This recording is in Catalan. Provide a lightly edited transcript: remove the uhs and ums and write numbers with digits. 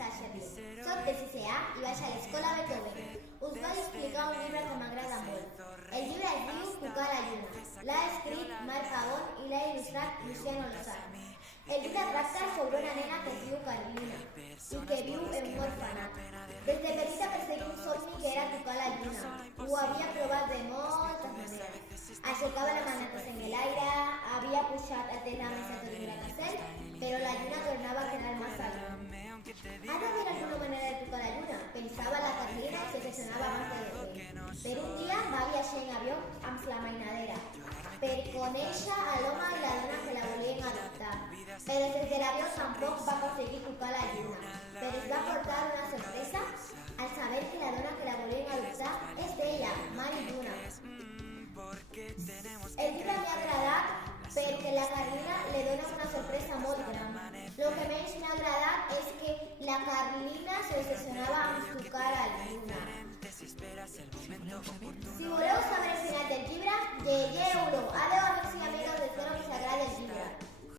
Sasserly. Soc de 6è i vaig a l'escola Beethoven. Us vaig explicar un llibre que m'agrada molt. El llibre es diu Tocar la lluna. L'ha escrit Marc Pavón i l'ha il·lustrat Luciano Lozano. El llibre tracta sobre una nena que es diu Carlina i que viu en un orfenat. Des de petita perseguia un somni que era tocar la lluna. Ho havia provat de moltes maneres. Aixecava les manetes en l'aire, havia pujat a terra més alta d'un gratacel, però la lluna tornava a quedar massa lluny. Ha d'haver alguna manera de tocar la lluna, pensava la Carlina i s'obsessionava abans de dormir. Per un dia va viatjar en avió amb la mainadera per conèixer a l'home i la dona que la volien adoptar. Però des de l'avió tampoc va aconseguir tocar la lluna, però es va portar una sorpresa al saber que la dona que la volien adoptar és ella, Mari Lluna. El llibre m'ha agradat perquè la Carlina li dona una sorpresa molt gran. El que menys m'ha agradat és que la Carlina s'obsessionava amb tocar la lluna. Si voleu saber el final del llibre, llegeu-lo!